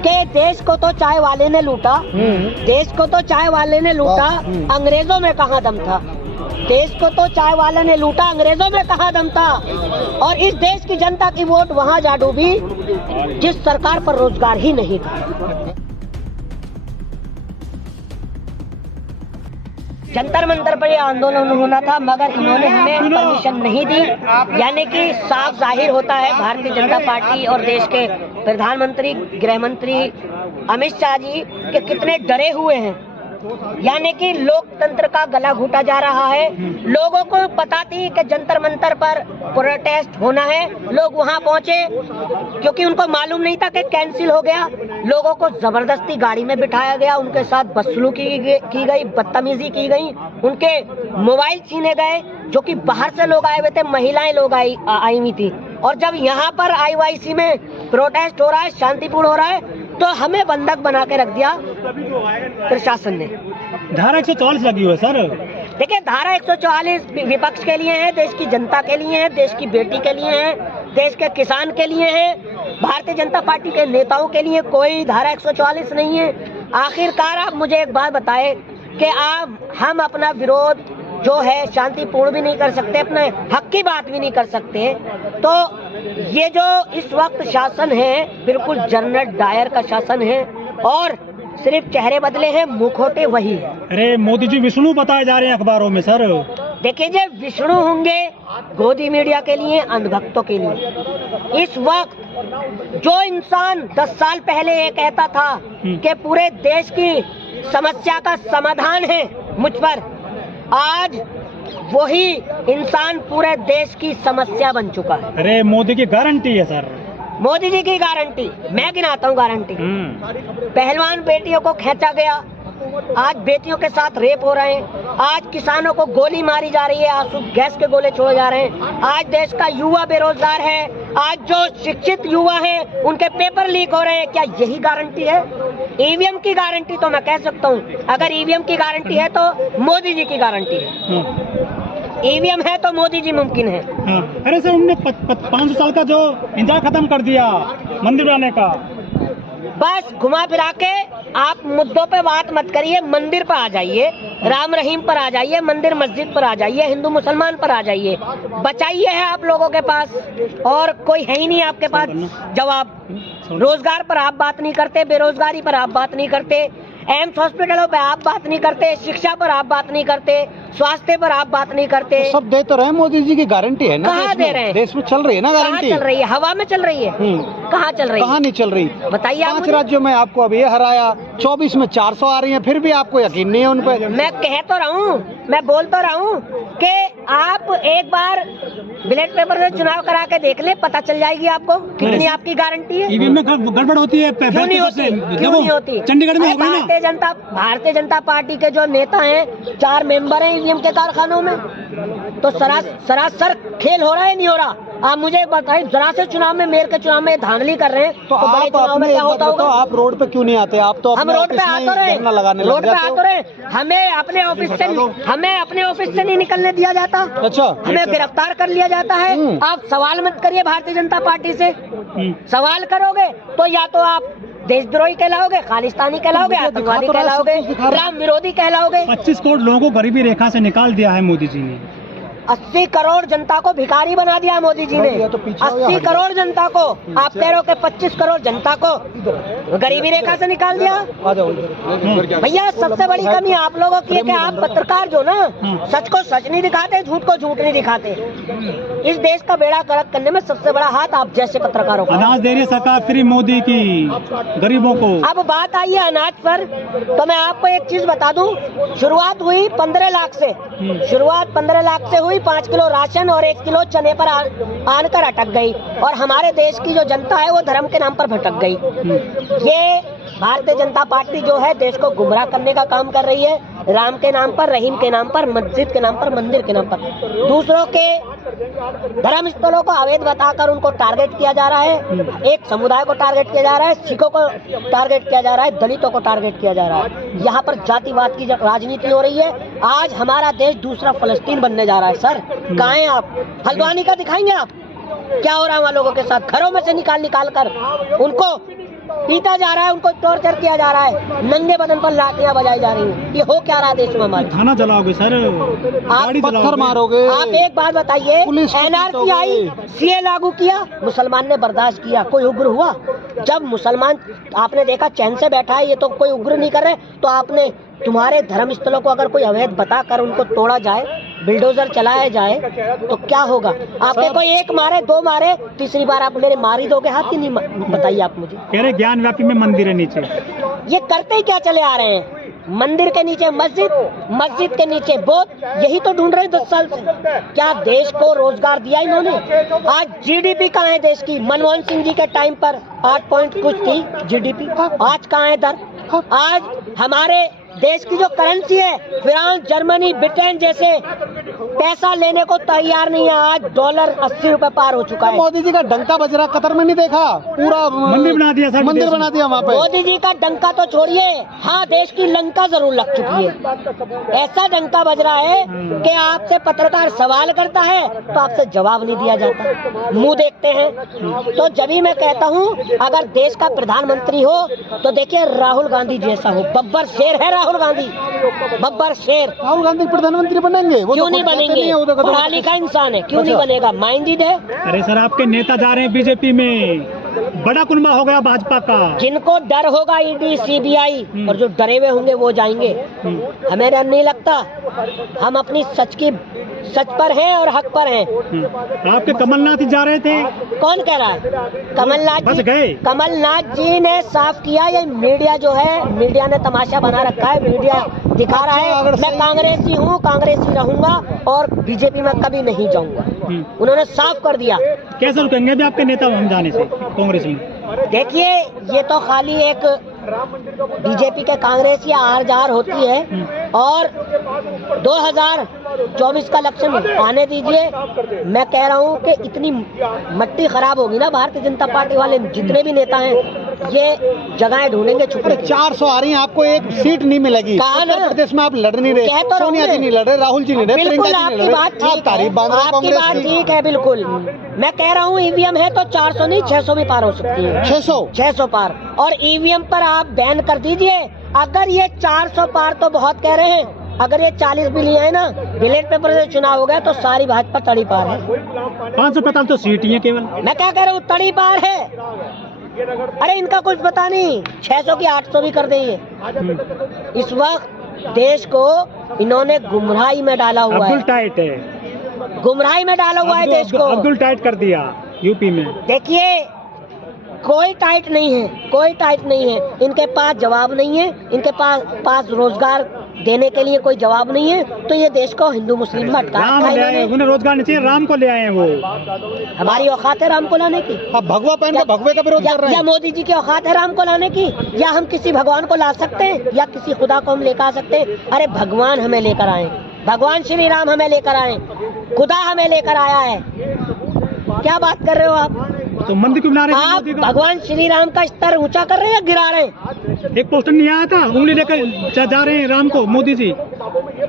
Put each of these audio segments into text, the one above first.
कि देश को तो चाय वाले ने लूटा, देश को तो चाय वाले ने लूटा, अंग्रेजों में कहाँ दम था। देश को तो चाय वाले ने लूटा, अंग्रेजों में कहाँ दम था। और इस देश की जनता की वोट वहाँ जा डूबी जिस सरकार पर रोजगार ही नहीं था। जंतर मंतर पर यह आंदोलन होना था, मगर इन्होंने हमें परमिशन नहीं दी। यानी कि साफ जाहिर होता है भारतीय जनता पार्टी और देश के प्रधानमंत्री, गृह मंत्री अमित शाह जी के कितने डरे हुए हैं। यानी कि लोकतंत्र का गला घुटा जा रहा है। लोगों को पता थी कि जंतर मंतर पर प्रोटेस्ट होना है, लोग वहां पहुंचे क्योंकि उनको मालूम नहीं था कि कैंसिल हो गया। लोगों को जबरदस्ती गाड़ी में बिठाया गया, उनके साथ बदसलूकी की गई, बदतमीजी की गई, उनके मोबाइल छीने गए, जो कि बाहर से लोग आए हुए थे, महिलाएं लोग आई हुई थी। और जब यहाँ पर IYC में प्रोटेस्ट हो रहा है, शांतिपूर्ण हो रहा है, तो हमें बंधक बना के रख दिया प्रशासन ने। धारा 144 लगी हुई है सर। देखिए, धारा 144 विपक्ष के लिए है, देश की जनता के लिए है, देश की बेटी के लिए है, देश के किसान के लिए है। भारतीय जनता पार्टी के नेताओं के लिए कोई धारा 144 नहीं है। आखिरकार आप मुझे एक बात बताएं कि हम अपना विरोध जो है शांतिपूर्ण भी नहीं कर सकते, अपने हक की बात भी नहीं कर सकते। तो ये जो इस वक्त शासन है बिल्कुल जनरल डायर का शासन है और सिर्फ चेहरे बदले हैं, मुखौटे वही है। अरे मोदी जी विष्णु बताए जा रहे हैं अखबारों में सर। देखिए जी, विष्णु होंगे गोदी मीडिया के लिए, अंधभक्तों के लिए। इस वक्त जो इंसान 10 साल पहले ये कहता था कि पूरे देश की समस्या का समाधान है मुझ पर, आज वही इंसान पूरे देश की समस्या बन चुका है। अरे मोदी की गारंटी है सर। मोदी जी की गारंटी मैं गिनाता हूँ। गारंटी पहलवान बेटियों को खींचा गया, आज बेटियों के साथ रेप हो रहे हैं, आज किसानों को गोली मारी जा रही है, आंसू गैस के गोले छोड़े जा रहे हैं, आज देश का युवा बेरोजगार है, आज जो शिक्षित युवा है उनके पेपर लीक हो रहे हैं। क्या यही गारंटी है? ईवीएम की गारंटी तो मैं कह सकता हूँ, अगर ईवीएम की गारंटी है तो मोदी जी की गारंटी है। ईवीएम है तो मोदी जी मुमकिन है। अरे सर, उन्होंने 500 साल का जो इंतजार खत्म कर दिया मंदिर बनाने का। बस घुमा फिरा के आप मुद्दों पे बात मत करिए, मंदिर पर आ जाइए, राम रहीम पर आ जाइए, मंदिर मस्जिद पर आ जाइए, हिंदू मुसलमान पर आ जाइए। बचाइए है आप लोगों के पास, और कोई है ही नहीं आपके पास जवाब। रोजगार पर आप बात नहीं करते, बेरोजगारी पर आप बात नहीं करते, एम्स हॉस्पिटलों पे आप बात नहीं करते, शिक्षा पर आप बात नहीं करते, स्वास्थ्य पर आप बात नहीं करते। तो सब दे तो रहे, मोदी जी की गारंटी है ना। कहाँ दे रहे हैं? देश में चल रही है ना गारंटी। चल रही है, हवा में चल रही है। कहाँ चल रही है? कहाँ नहीं चल रही? बताइए। 5 राज्यों में आपको अब ये हराया, 24 में 400 आ रही है, फिर भी आपको यकीन नहीं है उन पे। मैं कह तो रहा हूँ, मैं बोल तो रहा हूँ कि आप एक बार बैलेट पेपर से चुनाव करा के देख ले, पता चल जाएगी आपको कितनी आपकी गारंटी है। ईवीएम में गड़बड़ होती है। क्यों नहीं होती? क्यों नहीं होती? चंडीगढ़ में हो गई ना। भारतीय जनता पार्टी के जो नेता हैं, 4 मेंबर हैं ईवीएम के कारखानों में। तो सरासर खेल हो रहा है, नहीं हो रहा? आप मुझे बताइए, जरा से चुनाव में, मेयर के चुनाव में धांधली कर रहे हैं तो बड़े चुनाव में क्या होता होगा? आप रोड पे क्यों नहीं आते? आप तो हम रोड पे आ तो रहे, रोड पे आ तो रहे, हमें अपने ऑफिस से नहीं निकलने दिया जाता। अच्छा, हमें गिरफ्तार कर लिया जाता है। आप सवाल मत करिए भारतीय जनता पार्टी से। सवाल करोगे तो या तो आप देशद्रोही कहलाओगे, खालिस्तानी कहलाओगे, आतंकवादी कहलाओगे, राम विरोधी कहलाओगे। 25 करोड़ लोगों को गरीबी रेखा से निकाल दिया है मोदी जी ने। 80 करोड़ जनता को भिखारी बना दिया मोदी जी ने। 80 करोड़ जनता को, आप कह रहे हो कि 25 करोड़ जनता को गरीबी रेखा से निकाल दिया। भैया, सबसे बड़ी कमी आप लोगों की है कि आप पत्रकार जो ना, सच को सच नहीं दिखाते, झूठ को झूठ नहीं दिखाते। इस देश का बेड़ा गर्क करने में सबसे बड़ा हाथ आप जैसे पत्रकारों का। अनाज दे रही है सरकार फ्री मोदी की गरीबों को। अब बात आई है अनाज पर, तो मैं आपको एक चीज बता दूं, शुरुआत हुई 15 लाख से, शुरुआत 15 लाख से हुई। 5 किलो राशन और 1 किलो चने पर आनकर अटक गई, और हमारे देश की जो जनता है वो धर्म के नाम पर भटक गई। ये भारतीय जनता पार्टी जो है देश को गुमराह करने का काम कर रही है, राम के नाम पर, रहीम के नाम पर, मस्जिद के नाम पर, मंदिर के नाम पर, दूसरों के धर्म स्थलों को अवैध बताकर उनको टारगेट किया जा रहा है। एक समुदाय को टारगेट किया जा रहा है, सिखों को टारगेट किया जा रहा है, दलितों को टारगेट किया जा रहा है। यहाँ पर जातिवाद की राजनीति हो रही है। आज हमारा देश दूसरा फलस्तीन बनने जा रहा है। सर, कहाँ हैं आप? हल्द्वानी का दिखाएंगे आप क्या हो रहा है वहाँ लोगों के साथ? घरों में से निकाल कर उनको पीटा जा रहा है, उनको टॉर्चर किया जा रहा है, नंगे बदन पर लाठियां बजाई जा रही हैं। ये हो क्या रहा है देश में हमारे? थाना जलाओगे सर, गाड़ी पत्थर जलाओगे। मारोगे। आप एक बात बताइए, पुलिस को एनआरसी आई, सीए लागू किया, मुसलमान ने बर्दाश्त किया, कोई उग्र हुआ? जब मुसलमान आपने देखा चैन से बैठा है, ये तो कोई उग्र नहीं कर रहे, तो आपने तुम्हारे धर्म स्थलों को अगर कोई अवैध बताकर उनको तोड़ा जाए, बिल्डोजर चलाया जाए, तो क्या होगा? आपने कोई एक मारे, दो मारे, तीसरी बार आप मेरे मार ही दोगे हाथ ही नहीं? बताइए आप मुझे। कह रहे ज्ञान व्यापी में मंदिर है नीचे। ये करते ही क्या चले आ रहे हैं? मंदिर के नीचे मस्जिद, मस्जिद के नीचे बोध, यही तो ढूंढ रहे 10 साल से। क्या देश को रोजगार दिया इन्होंने? आज जीडीपी कहाँ है देश की? मनमोहन सिंह जी के टाइम पर 8 पॉइंट कुछ थी जीडीपी, आज कहाँ है दर? आज हमारे देश की जो करेंसी है, फ्रांस, जर्मनी, ब्रिटेन जैसे पैसा लेने को तैयार नहीं है। आज डॉलर 80 रुपए पार हो चुका है। मोदी जी का डंका बज रहा, कतर में नहीं देखा? पूरा मंदिर बना दिया सर, मंदिर बना दिया वहाँ पे। मोदी जी का डंका तो छोड़िए, हाँ देश की लंका जरूर लग चुकी है। ऐसा डंका बज रहा है कि आपसे पत्रकार सवाल करता है तो आपसे जवाब नहीं दिया जाता, मुंह देखते हैं। तो जब ही मैं कहता हूँ अगर देश का प्रधानमंत्री हो तो देखिए राहुल गांधी जैसा हो, बब्बर शेर है राहुल गांधी, बब्बर शेर। राहुल गांधी प्रधानमंत्री बनेंगे? वो क्यों तो नहीं कहते बनेंगे? है, वो तो पढ़ा लिखा इंसान है, क्यों नहीं अच्छा। बनेगा? माइंडेड है। अरे सर आपके नेता जा रहे हैं बीजेपी में, बड़ा कुनबा हो गया भाजपा का। जिनको डर होगा ईडी, सीबीआई, और जो डरे हुए होंगे वो जाएंगे। हमें डर नहीं लगता, हम अपनी सच पर हैं और हक पर हैं। आपके कमलनाथ जा रहे थे। कौन कह रहा है? कमलनाथ बस जी गए। कमलनाथ जी ने साफ किया, ये मीडिया जो है, मीडिया ने तमाशा बना रखा है, मीडिया दिखा रहा है मैं कांग्रेसी हूँ, कांग्रेसी रहूंगा और बीजेपी में कभी नहीं जाऊंगा। उन्होंने साफ कर दिया। कैसे रुकेंगे भी आपके नेता हम जाने से कांग्रेस में? देखिए ये तो खाली एक बीजेपी के कांग्रेस या आर जार होती है, और 2024 का इलेक्शन आने दीजिए। मैं कह रहा हूँ कि इतनी मट्टी खराब होगी ना, भारतीय जनता पार्टी वाले जितने भी नेता हैं ये जगहें ढूंढेंगे छुपने की। 400 आ रही है, आपको एक सीट नहीं मिलेगी। कहा ना? उत्तर प्रदेश में आप लड़ नहीं रहे, कह तो रहा हूं सोनिया जी मैं। नहीं लड़ रहे, राहुल जी नहीं रहे, बिल्कुल प्रियंका जी आपकी नहीं लड़ बात रहे। आप ठीक है, तारीफ बांध रहे आपकी कांग्रेस बात की। ठीक है बिल्कुल। मैं कह रहा हूँ ईवीएम है तो 400 नहीं 600 भी पार हो सकती है। 600 पार, और ईवीएम पर आप बैन कर दीजिए। अगर ये 400 पार तो बहुत कह रहे हैं, अगर ये 40 भी लिया है ना, बैलेट पेपर से चुनाव हो गया तो सारी भाजपा तड़ी पार है। 545 तो सीट ही है केवल। मैं क्या कह रहा हूँ, तड़ी पार है। अरे इनका कुछ पता नहीं, 600 की 800 भी कर देंगे। इस वक्त देश को इन्होंने गुमराही में डाला हुआ अब्दुल है, टाइट है, गुमराही में डाला हुआ है देश को। अब्दुल टाइट कर दिया यूपी में। देखिए कोई टाइट नहीं है, कोई टाइट नहीं है। इनके पास जवाब नहीं है, इनके पास रोजगार देने के लिए कोई जवाब नहीं है, तो ये देश को हिंदू मुस्लिम में अटका राम रखा है ले आए, इन्होंने। उन्हें रोजगार नहीं चाहिए, राम को ले आए हैं वो। हमारी औकात है राम को लाने की? आप भगवा पहन के भगवे का विरोध कर रहे या हैं। मोदी जी की औकात है राम को लाने की? या हम किसी भगवान को ला सकते हैं, या किसी खुदा को हम लेकर आ सकते हैं? अरे भगवान हमें लेकर आए, भगवान श्री राम हमें लेकर आए, खुदा हमें लेकर आया है। क्या बात कर रहे हो आप? तो मंदिर क्यों बना रहे हैं आप मोदी का? भगवान श्री राम का स्तर ऊंचा कर रहे हैं या गिरा रहे हैं? एक पोस्टर नहीं आया था, उंगली लेकर जा रहे हैं राम को मोदी जी।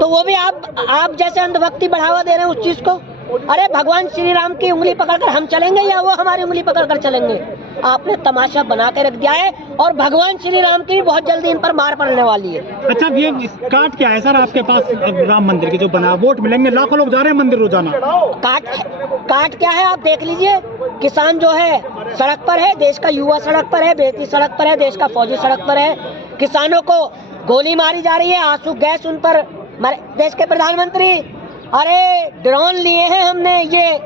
तो वो भी आप जैसे अंधभक्ति बढ़ावा दे रहे हैं उस चीज को। अरे भगवान श्री राम की उंगली पकड़कर हम चलेंगे या वो हमारी उंगली पकड़कर चलेंगे? आपने तमाशा बना के रख दिया है, और भगवान श्री राम की बहुत जल्दी इन पर मार पड़ने वाली है। अच्छा ये काट क्या है सर आपके पास? अब राम मंदिर के जो बना, वोट मिलेंगे, लाखों लोग जा रहे हैं मंदिर रोजाना। काट क्या है आप देख लीजिए। किसान जो है सड़क पर है, देश का युवा सड़क पर है, बेटी सड़क पर है, देश का फौजी सड़क पर है। किसानों को गोली मारी जा रही है, आंसू गैस उन पर। देश के प्रधानमंत्री अरे ड्रोन लिए हैं हमने, ये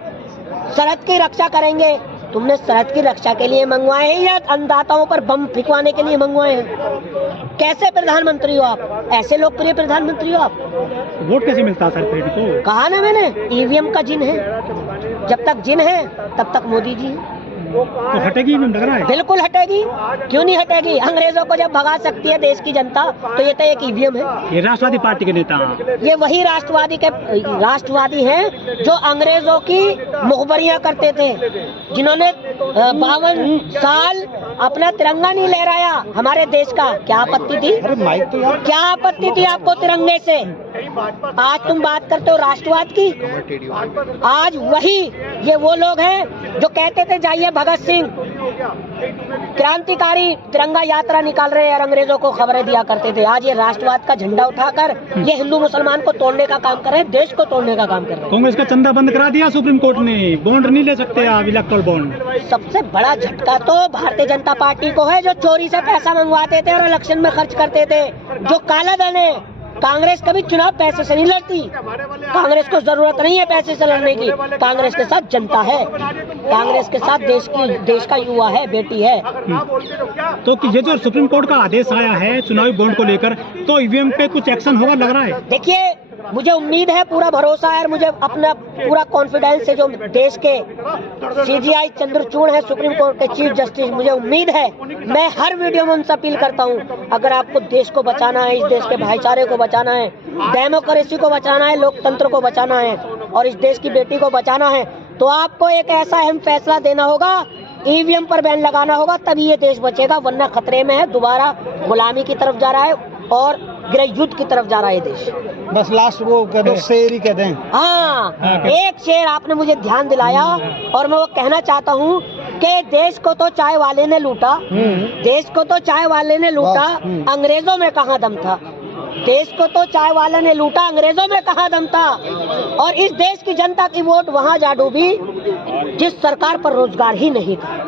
सरहद की रक्षा करेंगे। तुमने सरहद की रक्षा के लिए मंगवाए हैं या अन्नदाताओं पर बम फिकवाने के लिए मंगवाए हैं? कैसे प्रधानमंत्री हो आप? ऐसे लोकप्रिय प्रधानमंत्री हो आप? वोट कैसे मिलता है सर फिर को? कहा ना मैंने, ईवीएम का जिन है। जब तक जिन है तब तक मोदी जी है। तो हटेगी भी लग रहा है। बिल्कुल हटेगी, क्यों नहीं हटेगी? अंग्रेजों को जब भगा सकती है देश की जनता, तो ये तो एक ईवीएम है। ये राष्ट्रवादी पार्टी के नेता हैं। ये वही राष्ट्रवादी हैं जो अंग्रेजों की मुखबरियां करते थे, जिन्होंने 52 साल अपना तिरंगा नहीं लहराया हमारे देश का। क्या आपत्ति थी? अरे माइक तो यार। क्या आपत्ति थी आपको तिरंगे से? आज तुम बात करते हो राष्ट्रवाद की, आज वही ये वो लोग हैं जो कहते थे जाइए भगत सिंह क्रांतिकारी तिरंगा यात्रा निकाल रहे हैं और अंग्रेजों को खबरें दिया करते थे। आज ये राष्ट्रवाद का झंडा उठाकर ये हिंदू मुसलमान को तोड़ने का काम कर रहे हैं, देश को तोड़ने का काम कर रहे हैं। कांग्रेस का चंदा बंद करा दिया सुप्रीम कोर्ट ने, बॉन्ड नहीं ले सकते आप, इलेक्टोरल बॉन्ड। सबसे बड़ा झटका तो भारतीय जनता पार्टी को है, जो चोरी से पैसा मंगवाते थे और इलेक्शन में खर्च करते थे, जो काला धन है। कांग्रेस कभी चुनाव पैसे से नहीं लड़ती, कांग्रेस को जरूरत नहीं है पैसे से लड़ने की। कांग्रेस के साथ जनता है, कांग्रेस के साथ देश का युवा है, बेटी है। तो ये जो सुप्रीम कोर्ट का आदेश आया है चुनावी बॉन्ड को लेकर, तो ईवीएम पे कुछ एक्शन होगा लग रहा है? देखिए, मुझे उम्मीद है, पूरा भरोसा है और मुझे अपना पूरा कॉन्फिडेंस है, जो देश के सीजीआई चंद्रचूड़ है, सुप्रीम कोर्ट के चीफ जस्टिस, मुझे उम्मीद है, मैं हर वीडियो में उनसे अपील करता हूं, अगर आपको देश को बचाना है, इस देश के भाईचारे को बचाना है, डेमोक्रेसी को बचाना है, लोकतंत्र को बचाना है और इस देश की बेटी को बचाना है, तो आपको एक ऐसा अहम फैसला देना होगा, ईवीएम पर बैन लगाना होगा, तभी ये देश बचेगा, वरना खतरे में है, दोबारा गुलामी की तरफ जा रहा है और गृह युद्ध की तरफ जा रहा है देश। बस लास्ट वो कह दो, शेर ही कह दें। हाँ, एक शेर आपने मुझे ध्यान दिलाया और मैं वो कहना चाहता हूँ कि देश को तो चाय वाले ने लूटा, देश को तो चाय वाले ने लूटा, अंग्रेजों में कहाँ दम था। देश को तो चाय वाले ने लूटा, अंग्रेजों में कहाँ दम था। और इस देश की जनता की वोट वहाँ जा डूबी जिस सरकार पर रोजगार ही नहीं था।